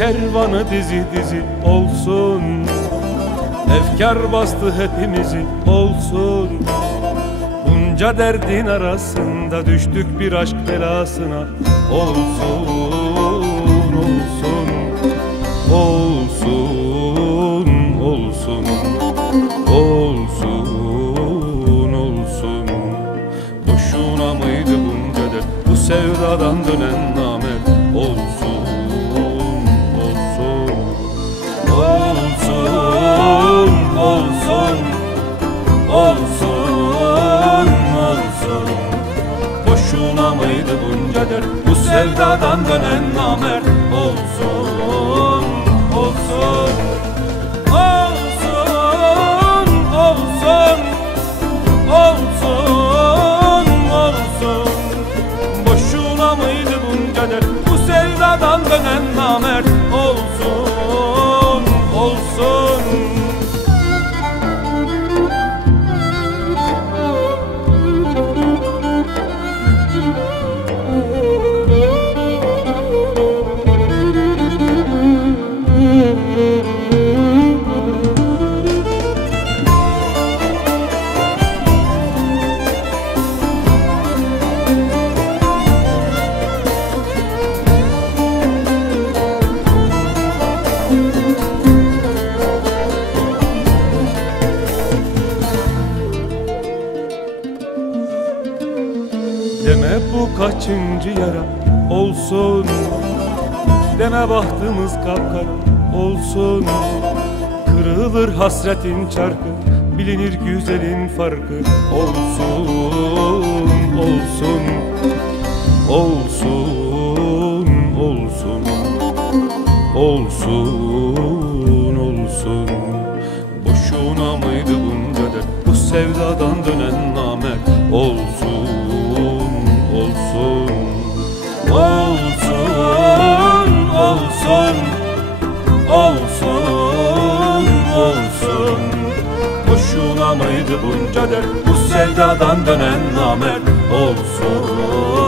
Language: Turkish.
Düşmanı dizi dizi olsun. Efkar bastı hepimizi olsun. Bunca derdin arasında düştük bir aşk belasına. Olsun, olsun, olsun, olsun, olsun, olsun. Boşuna mıydı bunca dert? Bu sevdadan dönen namet olsun, olsun, olsun, olsun. Boşuna mıydı bunca dert? Bu sevdadan dönen namert Olsun, olsun, olsun, olsun, olsun, olsun. Boşuna mıydı bunca dert? Bu sevdadan dönen namert bu kaçıncı yara olsun? Deme bahtımız kapkara olsun. Kırılır hasretin çarkı Bilinir güzelin farkı. Olsun, olsun Olsun, olsun Olsun, Dert Bu sevdadan dönen namert Olsun,